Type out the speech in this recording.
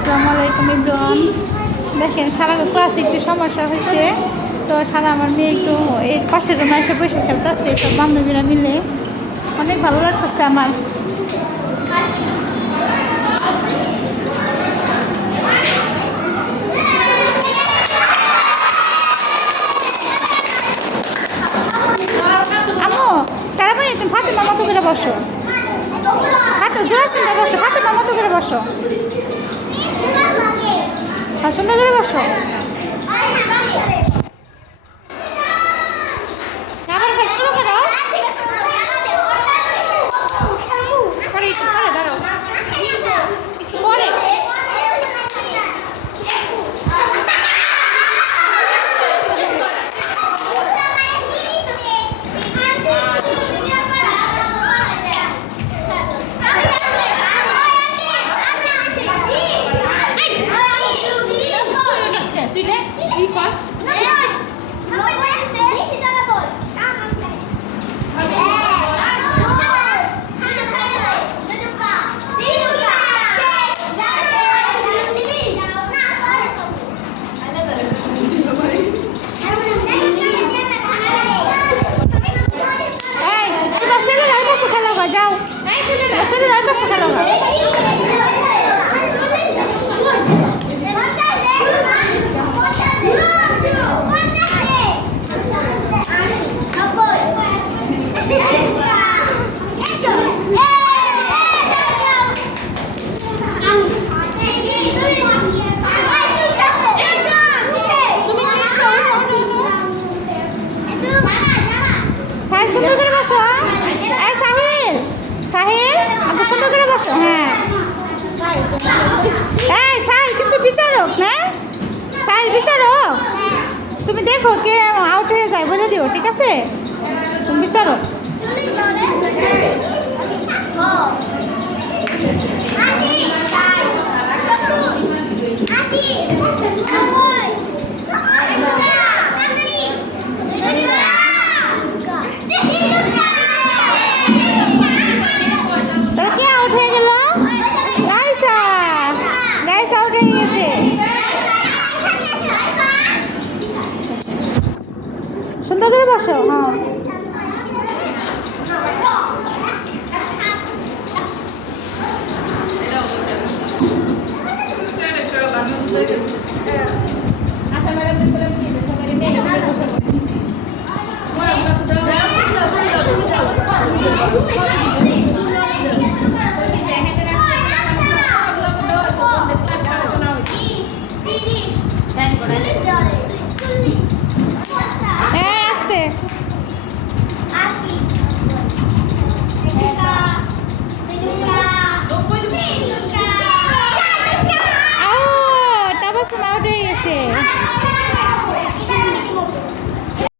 আসসালামু আলাইকুম এভরিওয়ান। দেখেন সারা ক্লাসে একটু সমস্যা হয়েছে, তো সারা আমার মেয়ে একটু এর পাশের রুমে এসে বসে খেলতেছে সব বান্ধবীরা মিলে। অনেক ভালো লাগতেছে আমার। আম্মু সারাবারে তুমি ফাতেমা মতো করে বসো, হাতে জোড়া সুন্দর বসো, ফাতেমা মতো করে বসো, সুন্দর করে বসো। শুরু করো, দাঁড়াও পরে যাও ছেলেরা বসে খেলো। সুন্দর করে বসো, সাহিল আপনি সুন্দর করে বসো। হ্যাঁ এই সাহিল কিন্তু বিচারক, হ্যাঁ সাহিল বিচারক, তুমি দেখো কে আউট হয়ে যায় বলে দিও, ঠিক আছে? তুমি বিচারক। সুন্দর করে বসো। হ্যাঁ